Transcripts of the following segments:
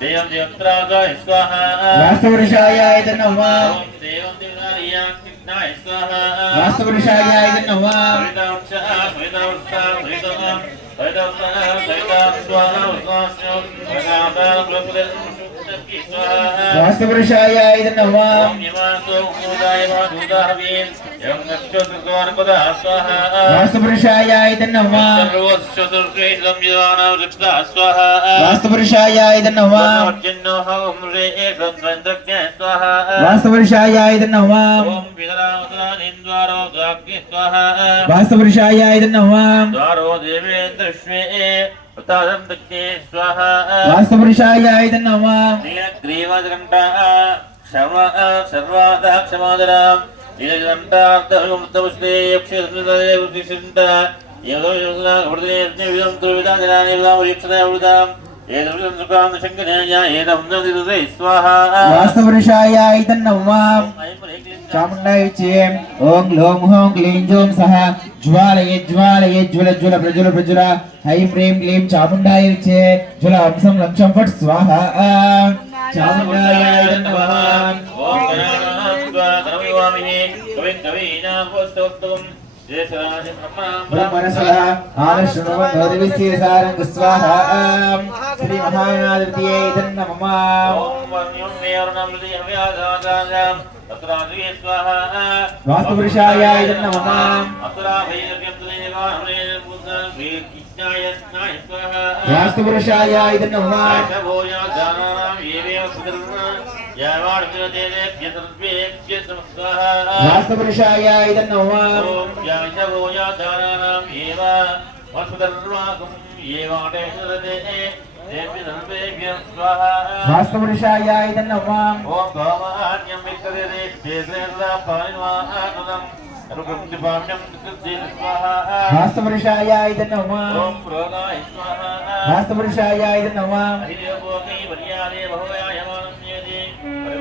देवं देवत्रागाय स्वाहा वास्तुपुरुषायाय नमः ॐ देवं देवनार्यां कृष्णाय स्वाहा वास्तुपुरुषायाय नमः वेदांशः वेदांशः वेदां वेदांशः वेदां स्वाहा वास्तुः वेदां लोकदर्शनस्य स्वाहा वास्तुपुरुषायाय नमः ॐ निवासो भूताय वा भूताः వాస్తుపురుషాయ నమ. వాస్తుపురుషాయ నమ. వాస్తుపురుషాయ నమ. వాస్తుపురుషాయ నమ. వాస్తుపురుషాయ నమ. గ్రీవదంట క్షమ సర్వాద క్షమాదరాం. శంకరేయ ఏదం స్వాహ. వాస్తవృషాయాయ నమ. చాముండాయుచే ఓం లోం హోం క్లీం జోం సహ. జ్వాలయ జ్వాలయ జ్వల జ్వల ప్రజ్వల ప్రజ్వల. హైం హ్రీం క్లీం చాముండాయుచే జ్వల అంశం లంచం ఫట్ స్వాహ. చాముండాయ నమః ఓం സർവയോമിനെ കവി കവീനാം പുസ്തകം ശ്രീ മഹാനാദിത്യേ ഇതന്നമ വാസ്തുപുരുഷായ ഇതന്നമ വാസ്തുപുരുഷായ ഇതന്നമ వాస్తవరుషాయ ఇదన్నో వా ఓం యాయవో యాదానానాం ఏవ వసుధర్వాకుం ఏవాటేశ్వరదే వాస్తవృషాయ ఇదన్నో వా ఓం గోమాన్యం విక్రదే చేసేలా పరివాహనం వాస్తవరుషాయ ఇదన్నో వా ఓం ప్రోగాయ స్వాహ వాస్తవరుషాయ ఇదన్నో వా హరి భోగి వర్యాలే భవ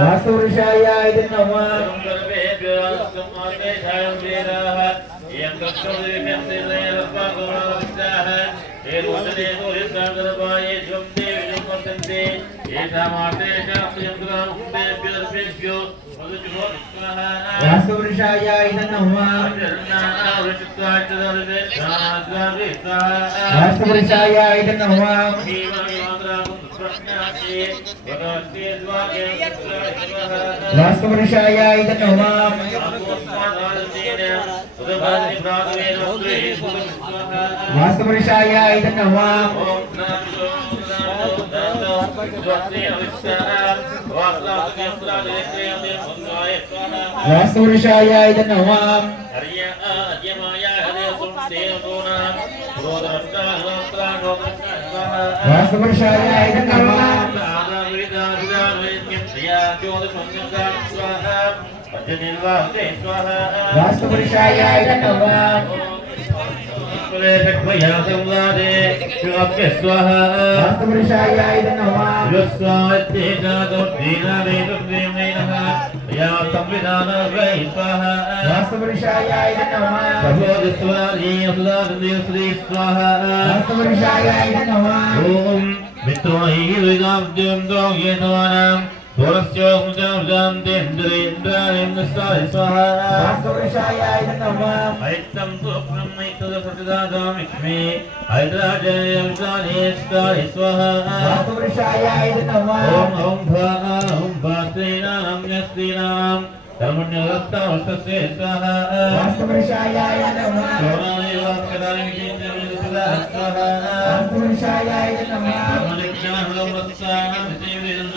వాస్తువృషాయ ఇది నమ వాస్తువృషాయ ఇది నమ వాస్తువృషాయ ఇది నమ వాస్తవరుషాయ ఇదను వాం వాస్తవరుషాయ ఇదను వాం వాస్తవరుషాయ ఇదను వాం वास्तुपुरुषाय नमः वास्तुपुरुषाय नमः या संविधानवे स्वाहा वास्तवृषायाय नमः भगवद्स्वराज्ये सुधारणे श्री स्वाहा वास्तवृषायाय नमः ओम मित्रोहि विगाब्द्यं दोगे नमः ఐతం సూక్ష్మం ఐతద ప్రతిదాదామిక్ష్మి ఐదరాజాయ విజానేశ్వర స్వహ ఓం ఓం భా ఓం భా శ్రీనాం యస్త్రీనాం కర్మణ్యవస్తావస్తస్య స్వహ వాస్తవృషాయాయ నమః సోనాలయవాస్కదానికేంద్రమిది సదా స్వహ వాస్తవృషాయాయ నమః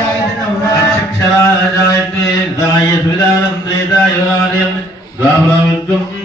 शिक्षा जायते गाय सुविधानं त्रेतायुगादयं द्वापरम्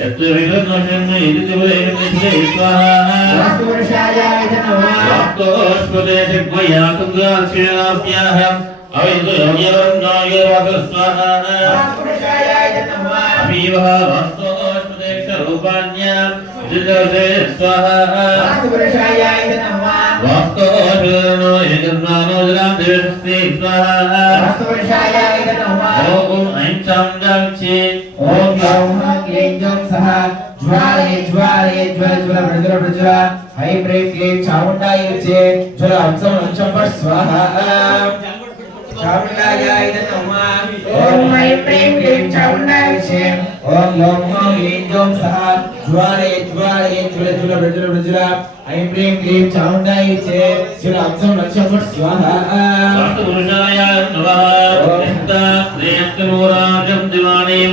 చతుర్విఘ్నోషన్ను ఎదుటివైనట్లే స్వాహాయ వాస్తోష్పదే శక్మయాకుగాస్యాభ్యాః అవిదు యోగ్యవర్ణాయ ఓం ఐం చాండాంచి ఓం గౌం క్లీం జం సహ జ్వాలయ జ్వాలయ జ్వల జ్వల ప్రజ్వల ప్రజ్వల ఐం హ్రీం క్లీం చాముండాయ విచే జ్వల అంశం అంశం పట్ స్వాహ చాముండాయ నమః ఓం ఐం హ్రీం క్లీం చాముండాయ విచే ఓం గౌం క్లీం జం సహ జ్వాలయ జ్వాలయ జ్వల జ్వల ప్రజ్వల ప్రజ్వల ఐం హ్రీం క్లీం చాముండాయ విచే జ్వల అంశం అంశం పట్ స్వాహ పురుషాయ నమః నిష్ట శ్రేయస్కరోరాజం దివాణీం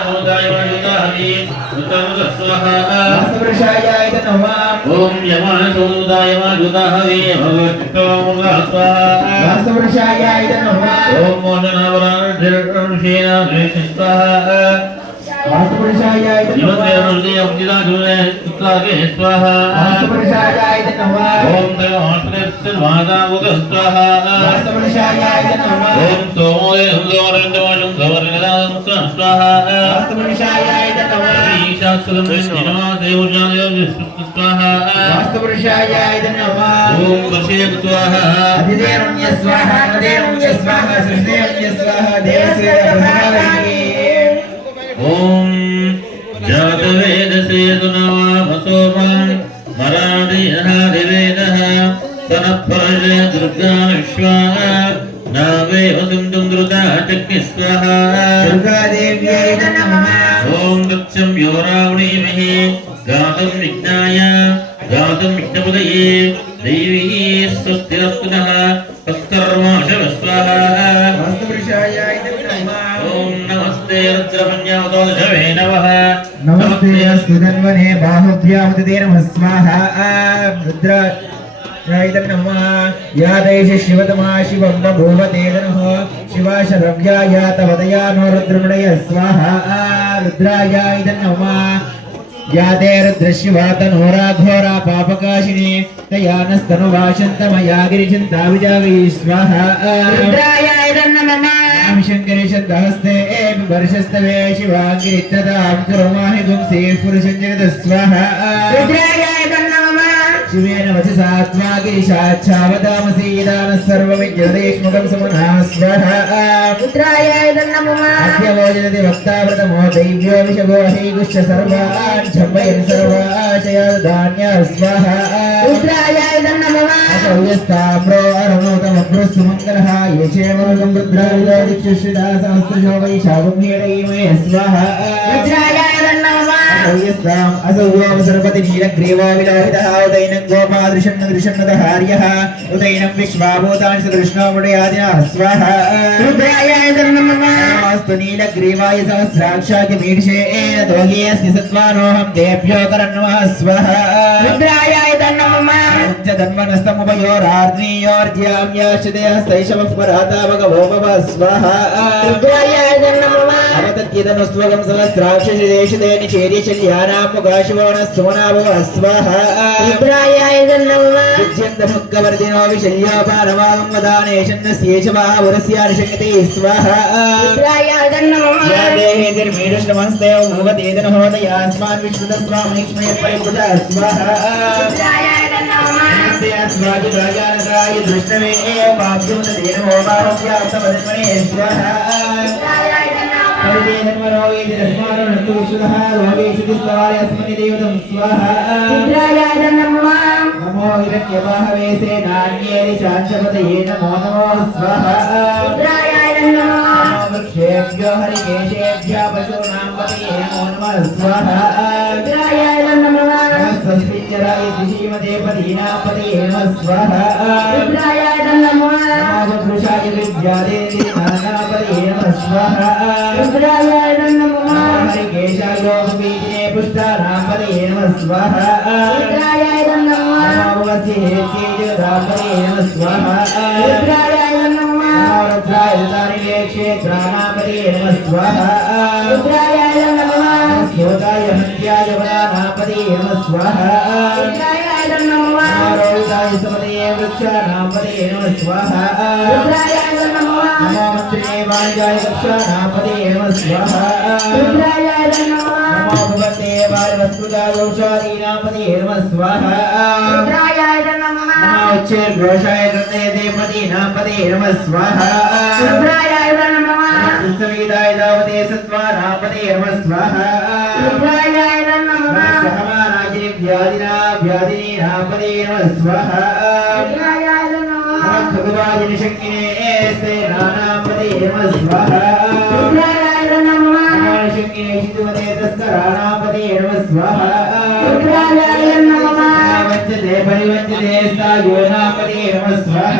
ఉత్తమ స్వాహ వాస్తుపురుషాయ నమః ఓం యమానసోదాయ వాయుదాహి భగవత్కృతోముగా స్వాహ వాస్తుపురుషాయ నమః ఓం మోదనావరాణేన స్వాహ వాస్తుపురుషాయ నమః యువతే స్వాహ వాస్తుపురుషాయ నమః ఓం దేవాశ్రయస్వాదాముగ స్వాహ వాస్తుపురుషాయ నమః ఓం సోమోదయం నమః ఓం జాతవేదసేతునవామసోమాన్ మరాఠీయవేదః సనఃపరజ దుర్గా విశ్వా నావే వసుందుం ధృతా చక్ని స్వాహ దుర్గాదేవ్యై నమః ఓం దక్షం యోరావణీమహే గాతం విజ్ఞాయ గాతం విఘ్నపదయే దైవీ స్వస్తిరస్తు నః తస్కర్మాశవ స్వాహ వాస్తుపురుషాయ నమః ఓం నమస్తే రుద్రపుణ్యవతోషవే నమః నమస్తే అస్తు तन्नमः या दैशि शिवतमा शिवं बभूवते नः शिवाश रव्याय तवदया नो रुद्रमणय स्वाहा रुद्रायाय तन्नमः या ते रुद्रशिवा तनोराघोरा पापकाशिने तया नस्तनुवाशन्तमया गिरिशन्ताभिजागै स्वाहा रुद्रायाय तन्नमः शङ्करिशन्तहस्ते एव वर्षस्तवे शिवागिरित्रदां कुरुमाहि पुंसे पुरुषं जगतः स्वाहा रुद्रायाय లక్ష్మేణ వసి సాక్షాగీషాక్షావతామసీదాన సర్వమిజ్ఞదేశ్ముఖం సుమనా స్వహ పుత్రాయ నమోజనతి వక్తావ్రతమో దైవ్యో విషగో హైగుష్ట సర్వాన్ ఛంబయన్ సర్వాశయ ధాన్య స్వహ పుత్రాయ నమోస్తామ్రో అరుణోతమగ్రసుమంగళ యేషేమరుగం రుద్రాయుధ దిక్షుషిదా సహస్రశోభై శాగుభ్యేడైమే స్వహ పుత్రాయ भूयस्ताम् असौ सर्वति नीलग्रीवो विलोहितः उदैनं गोपादृशन्न दृशन्नदहार्यः उदैनं विश्वाभूतानि सदृष्णो मुडयादिनः स्वाहा रुद्रायाय नमः नमोऽस्तु नीलग्रीवाय सहस्राक्षाय मीढ्षे एन दोहीयस्य सत्त्वानोऽहं तेभ्यो करन्नमः स्वाहा रुद्रायाय नमः స్వగం సహస్రాక్షేషదేని చేరీశల్యానాముఖాశివన సుమనాభవ స్వహ రుద్రాయాయ విద్యంతముఖవర్దినో విశల్యాపానవాగం వదానేషన్న శేషవాహురస్యానిషంగతే స్వహ ేహేతిర్మీడశ్రమస్తే భూవతేదన హోదయాస్మాన్ విష్ణుత స్వామి స్మయ పరిపుట స్వహ रुद्रायाय नमः अस्माकि राजानकाय दृष्टवे पाप्युमतेन होमारोग्यार्थमधर्मणे स्वाह रुद्रायाय नमः परिदेहन्मनोगेतिरस्मानन्तुषुधः लोकेषु दिस्तवारे अस्मनि देवतं स्वाहा रुद्रायाय नमः नमो हिरण्यवाहवेसे नान्येरि शान्तपतये नमो नमो स्वाहा रुद्रायाय नमः नमो वृक्षेभ्यो हरिकेशेभ्यः पशूनां पतये नमो नमः स्वाहा रुद्रायाय శ్రీచరాయ శ్రీమదేపదీనాపదే స్వరాయ నమోషాయ విద్యాదేవి నానాపదే స్వరాయ నమో హరికేశాయోగీనే పుష్టానాపదే స్వరాయ నమో రాపదే స్వరాయ నమో రుద్రాయ క్షేత్రానాపదే స్వరాయ దేవతాయ హత్యాయ వరానాపదే నమ స్వాహా రుద్రాయ సమదే వృక్షానాపదే నమ స్వాహా నమో మంత్రిణే వాణిజాయ వృక్షానాపదే నమ స్వాహా నమో భగవతే వారవస్కృతాయ ఔషాదీనాపదే నమ స్వాహా నమో ఉచ్చేర్ ఘోషాయ కృతే దేవతీనాపదే నమ స్వాహా రుద్రాయ సంసవేదాయ దావతే సత్వారాపదే నమ స్వాహ సహమానాజే వ్యాధినా వ్యాధిని రాపదే నమ స్వాహ భగవాజని శక్తినే స్తే రాణాపదే నమ స్వాహ శక్తినే శిశువదే తస్త రాణాపదే నమ స్వాహ వంచతే పరివంచతే స్థా యోనాపదే నమ స్వాహ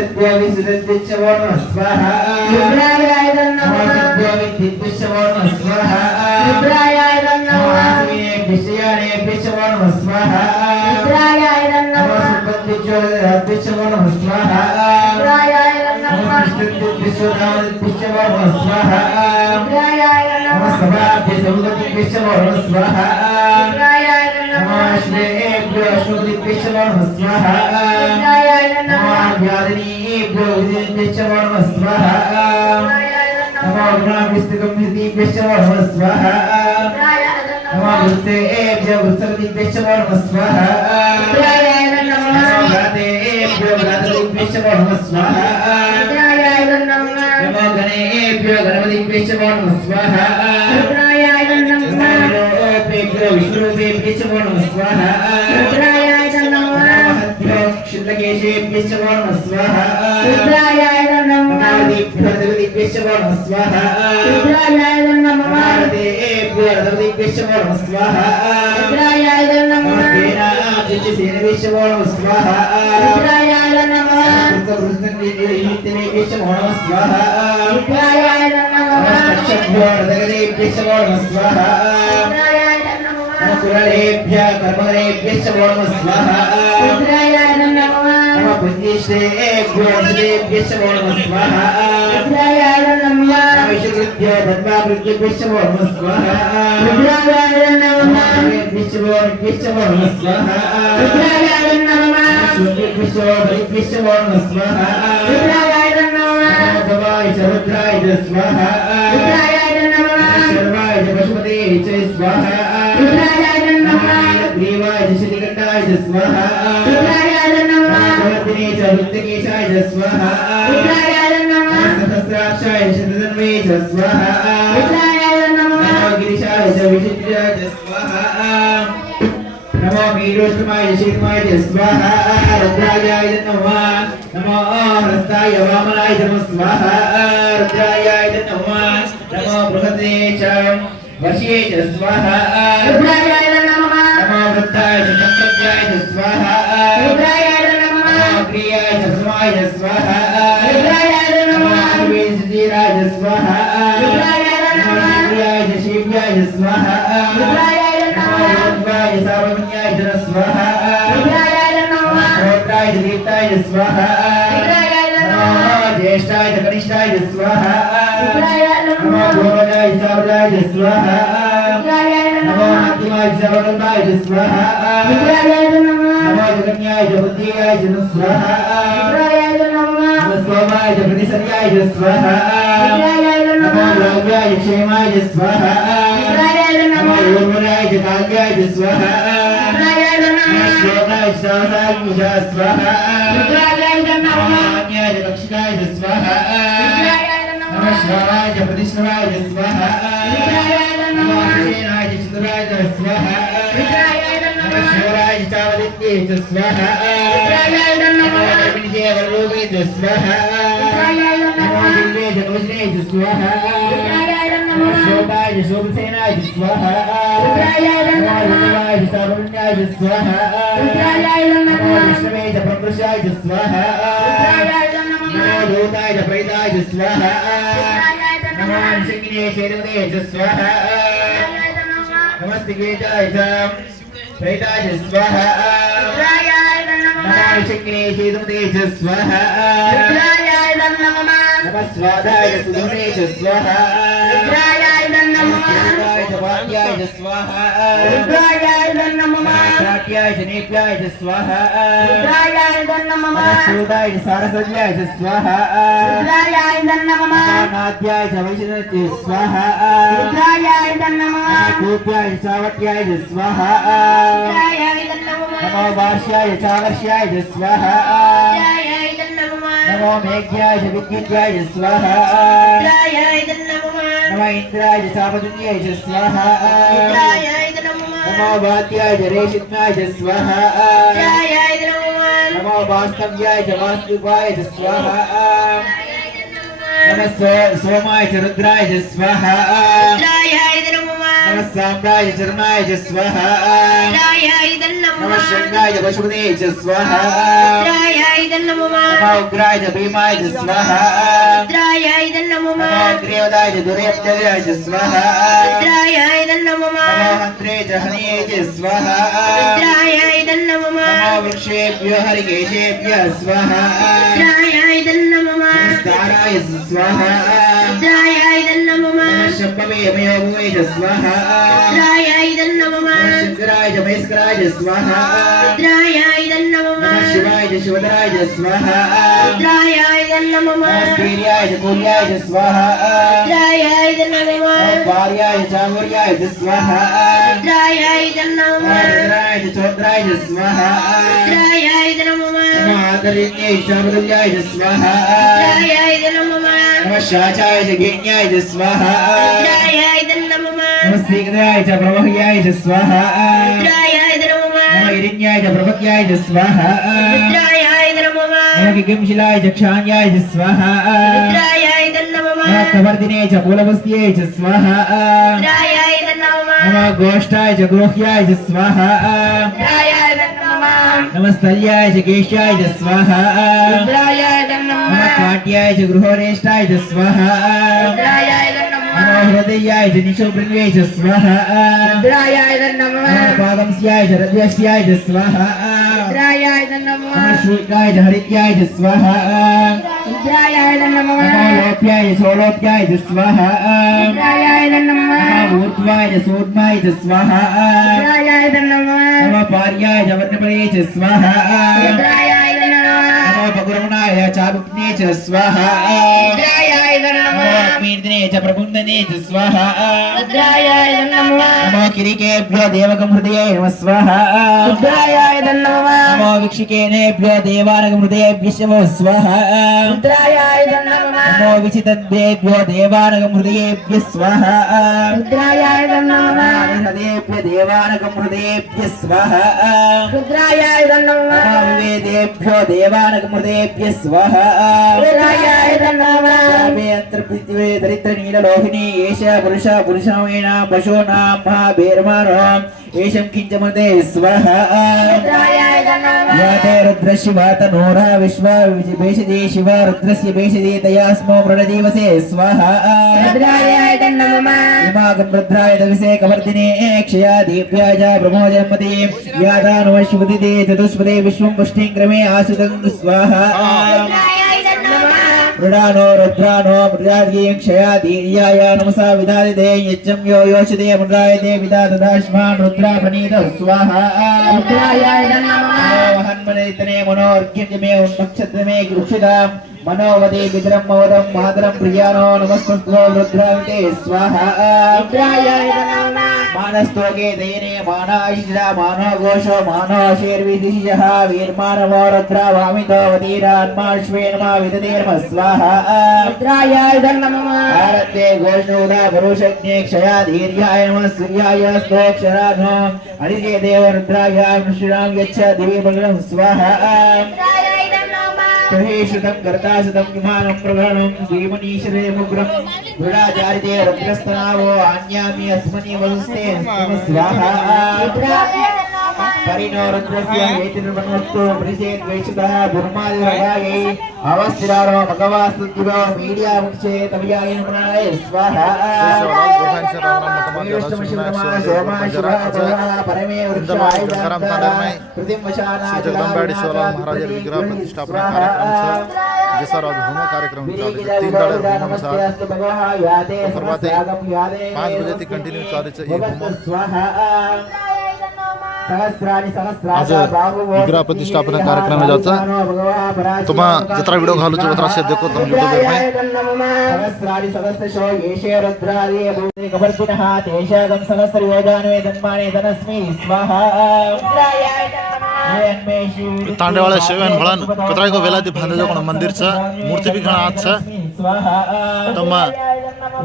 సద్యోవిశ్వో స్వహ. రుద్రాయ నమః సద్యోవి श्रेभ्यो श्रुतिपिश्रवणस्वः व्यादिनीभ्यो विदिपिश्रवणस्वः नमोग्नाभिस्थितं विदिपिश्रवणस्वः नमो। वृत्तेभ्यो वृत्तदिपिश्रवणस्वः नमोभ्रातेभ्यो भ्रातृदिपिश्रवणस्वः नमो। गणेभ्यो गणपतिपिश्रवणस्वः नमो। विष्णुदेभ्यश्रवणस्वः स्वाहा रुद्रायाय नमः विष्णुद्विश्वो नमः स्वाहा रुद्रायाय नमः नमः सभाभ्यसमुद्विश्वो नमः स्वाहा रुद्रायाय नमः नमः श्रेयेभ्यो अश्वदिभ्यश्चवो नमः स्वाहा रुद्रायाय नमः नमः व्याधिनीभ्यो विधिभ्यश्चवो नमः स्वाहा रुद्रायाय नमो नमः गुणाभिस्तिकं विधिभ्यश्चवो नमः स्वाहा रुद्रायाय नमो नमः वृत्तेभ्यो वृत्तदिभ्यश्चवो नमः स्वाहा रुद्रायाय नमो नमः भ्रातेभ्यो भ्रातृदिभ्यश्चवो नमः स्वाहा सुरलेभ्य कर्मरेभ्यश्च वोम स्वाहा रुद्रायार्धं नमो नमः पुण्येश्वरेभ्यो वसुदेभ्यश्च वो नमः स्वाहा रुद्रायार्धं नमः विष्णुभ्यो पद्माभृत्यभ्यश्च वो नमः स्वाहा रुद्रायार्धं नमः भ्यश्च वो भ्यश्च वो नमः स्वाहा रुद्रायार्धं नमः सूर्यभ्यश्च वो बलिभ्यश्च वो नमः स्वाहा रुद्रायार्धं नमः भवाय च रुद्राय च स्वाहा रुद्रायार्धं नमः सर्वाय च पशुपते च स्वाहा नमो वीरोष्टमाय शीतमाय स्वाहा रुद्रायाय नमः नमो हस्ताय वामनाय नमः स्वाहा रुद्रायाय नमः नमो बृहते च वश्ये च स्वाहा रुद्राय नमः नमो वृत्ताय च चक्रज्ञाय च स्वाहा रुद्राय नमः नमो प्रियाय च समाय च स्वाहा रुद्राय नमो नमः आयुर्वेदजीराय च स्वाहा रुद्राय नमो नमः शिव्याय च शिव्याय च स्वाहा रुद्राय नमो नमः योद्वाय सावन्याय च स्वाहा रुद्राय नमः श्रोत्राय च दीप्ताय च स्वाहा रुद्राय नमो नमः ज्येष्ठाय च कनिष्ठाय च स्वाहा रुद्राय नमो नमः पूर्वजाय च सावजाय च स्वाहा रुद्राय नमो नमः मध्यमाय च सावगन्धाय च स्वाहा रुद्राय नमः नमो जगन्याय च बुद्धियाय च स्वाहा रुद्राय नमः नमो सोमाय च प्रतिसर्याय च स्वाहा रुद्राय नमो नमः योग्याय च क्षेमाय च स्वाहा रुद्राय नमो नमः योगराय च काल्याय च स्वाहा रुद्राय नमो नमः श्लोकाय च सावसाय च स्वाहा रुद्राय नमो नमः आज्ञाय च दक्षिणाय च स्वाहा నమ శివాయ జపతి శివాయ స్వహ నారాయణాయ చంద్రాయ స్వహ నమ శివరాయ చావదిత్యే స్వహ విజయవరలోకే స్వహ జన్మశ్రే స్వహ శోభాయ శోభసేనాయ స్వహ విజయాయ సర్వణ్యాయ స్వహ విష్ణవే జపమృషాయ స్వహ నమో భూతాయ ప్రైతాయ స్వాహ నమో అంశంగినే శేరవదే స్వాహ నమస్తే గీతాయ ప్రైతాయ స్వాహ నమో అంశంగినే శేరవదే స్వాహ నమస్వాదాయ సుధమే స్వాహ सर्वात्याय स्वाहा रुद्रायाय नमः। भाष्याय नमो। मेघ्याय नमः नमो इन्द्राय च स्वाहा नमः वाद्याय च रेशित्नाय च स्वाहा नमः वास्तव्याय च वास्तुपाय च स्वाहा नमः सोमाय च रुद्राय च स्वाहा नमः साम्राय च चरणाय च स्वाहा శంగాయ వసుదే స్వహ ఉగ్రాయ భీమాయ స్వహ గ్రీవదాయ దురేత్యాయ స్వహ మంత్రే జహనీయ స్వహ వృక్షేభ్య హరికేశేభ్య స్వహ స్థారాయ స్వహ नमो नमः ग्रीवदाय च दुरेप्तराय च स्वाहा रुद्राय नमः नमो हन्त्रे च हनये च स्वाहा रुद्राय नमः नमो वृक्षेभ्यो हरिकेशेभ्यः स्वाहा रुद्राय नमः नमस्काराय स्वाहा रुद्राय नमः नमः शम्भवे यमयोभुवे च स्वाहा रुद्राय नमः नमः शङ्कराय च महेश्वराय च स्वाहा रुद्राय శివాయ శివదాయ స్వాహ రుద్రాయ నమః స్త్రీయాయ కుల్యాయ స్వాహ రుద్రాయ నమః భార్యాయ చాముర్యాయ స్వాహ రుద్రాయ నమః రుద్రాయ చోద్రాయ స్వాహ రుద్రాయ నమః ఆదరణ్యాయ శారదాయ స్వాహ రుద్రాయ నమః నమః శాచాయ యజ్ఞాయ స్వాహ రుద్రాయ నమః నమః శ్రీకరాయ బ్రహ్మయాయ స్వాహ రుద్రాయ नमः नमः शाचाय च गेण्याय च स्वाहा रुद्राय नमः नमः शीघ्राय च प्रवह्याय च स्वाहा रुद्राय नमः नमः इरिण्याय च प्रभक्याय च स्वाहा रुद्राय नमः नमः किंशिलाय च क्षान्याय च स्वाहा रुद्राय नमः नमः कवर्दिने च कुलवस्त्यै च स्वाहा रुद्राय नमः नमः गोष्ठाय च गृह्याय च स्वाहा रुद्राय नमः नमः स्थल्याय च केश्याय च स्वाहा रुद्राय नमः नमः काट्याय च गृहोरेष्टाय च स्वाहा रुद्राय नमः नमः हृदयाय च निशोभृण्वे च स्वाहा रुद्राय नमः नमः पादंस्याय च रजस्याय च स्वाहा रुद्राय नमः नमः श्रीकाय च हरित्याय च स्वाहा रुद्राय नमो नमः लोप्याय च सोलोप्याय च स्वाहा रुद्राय नमः नमः ऊर्ध्वाय च सूर्ध्वाय च स्वाहा रुद्राय नमः नमः पार्याय च वर्णपणे च स्वाहा रुद्राय नमः नमो भगुरमणाय चारुज्ञे च स्वाहा रुद्राय అగ్నిర్దినే చ ప్రపుందనే చ స్వాహ. రుద్రాయాయ నమః. నమో కిరీకేభ్యో దేవకం హృదయే నమ స్వాహ. రుద్రాయాయ నమః. నమో విక్షికేనేభ్యో దేవానకం హృదయేభ్య నమో స్వాహ. రుద్రాయాయ నమః. నమో విచితద్భ్యో దేవానకం హృదయేభ్య స్వాహ. రుద్రాయాయ నమః. హృదయేభ్య దేవానకం హృదయేభ్య స్వాహ. రుద్రాయాయ నమః. నమో వివేదేభ్యో దేవానకం హృదయేభ్య స్వాహ. రుద్రాయాయ నమః. अंतर पृथ्वी दरिद्र यन्त्रपृथिवे दरिद्रनीललोहिनी एष पुरुष पुरुषमेणां पशूनां मा भेर्मानोम् एषं किञ्च मृते स्वः याते रुद्रशिवात नोरा विश्वा भेषजे शिवा रुद्रस्य भेषजे तयास्मो मृणजीवसे स्वः। इमागं रुद्राय तविसे कवर्दिने क्षया दीप्या च प्रमोजमति यादानुवश्वदिते चतुष्पदे विश्वं पुष्टिं क्रमे आश्रितं स्वाहा మృడానో రుద్రానో మృడాదీయం క్షయా ధీర్యాయ నమసా విదారితే యజ్ఞం యో యోషితే మృడాయతే విదా తదాశ్మాన్ రుద్రా ప్రణీత స్వాహ రుద్రాయాయ నమః మనోహన్మనితనే మనోర్ఘ్యం మే ఉన్మక్షత్రమే గృక్షితాం మనోవదే విద్రం మౌదం మాతరం ప్రియానో నమస్కృతో రుద్రావితే స్వాహ రుద్రాయాయ నమః मानस्तोगे देने माना इज्जा मानो गोशो मानस्तोके दैने मानाशिरा मानोघोषो मानोशीर्विदिशः वीर्मानवोरुद्रा वामितोवतीरात्माश्वेन्मा विदधीर्म स्वाहा भारते घोषणूदा पुरुषज्ञे क्षया धीर्याय नमः सूर्याय स्तोक्षरा नो अनिजे देवरुद्राय श्रीराम यच्छ दिवि मङ्गलं स्वाहा। ग्रहेशतं गर्ताशतं विमानं प्रगणं भीमनीशरे मुग्रं दृढाचार्ये रुद्रस्तनावो आन्यामि अस्मनि वसस्ते स्वाहा। परिणो रुद्रस्य एतिर्मणस्तु वृषेत् कार्यक्रम आज विग्रह प्रतिष्ठापना कार्यक्रम जाता तुम्हा जत्रा वीडियो घालू छु उतरा से देखो तुम यूट्यूब में. सहस्राणि सहस्रशो येषे रुद्रादि भूते कवर्तिनः तेषागं सहस्रयोजान्वे धन्माने धनस्मि स्वाहा. तांडेवाला शिवन भळन. कतरा को वेलादी भांदे जो मंदिर छ मूर्ति भी घणा તો માં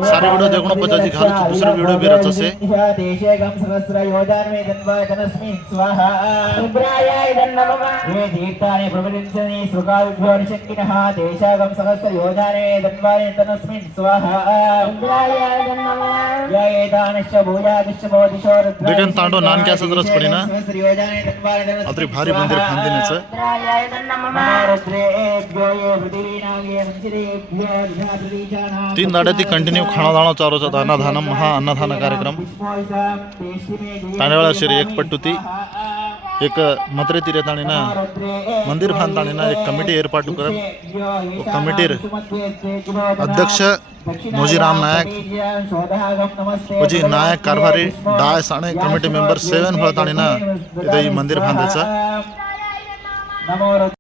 સારી વિડીયો દેખણો પચાસી ખાલી છું દૂસરો વિડીયો બી રચો છે દેશેગમ સહસ્ર યોજાન મે ધન્વાય ધનસ્મિન સ્વાહા સુબ્રાયાય ધન્નમમ મે દીર્તાને પ્રવદિંચને સુગાવિભ્યોન શક્તિનઃ દેશાગમ સહસ્ર યોજાને ધન્વાય ધનસ્મિન સ્વાહા સુબ્રાયાય ધન્નમમ જય દાનશ્ચ ભૂજાગશ્ચ ભવતિશો રુદ્ર બેટન તાંડો નાન ક્યા સદરસ પડી ના સહસ્ર યોજાને ધન્વાય ધનસ્મિન અત્રે ભારી મંદિર ખાંદીને છે સુબ્રાયાય ધન્નમમ રુદ્રે એ ગોયે હૃદિનાગે હૃદિરે तीन दाड्या ती कंटिन्यू खाणादाणा चारोचा दानाधानम हा अन्नधान कार्यक्रम. तांडवाळा शिरी एक पट्टुती एक मत्रे तिरे ताणीना मंदिर भान ताणीना एक कमिटी एर्पाटू करप कमिटीर अध्यक्ष मोजीराम नायक मोजी नायक कारभारी डाय साणे कमिटी मेंबर सेवन फळ ताणीना इथं मंदिर बांधायचं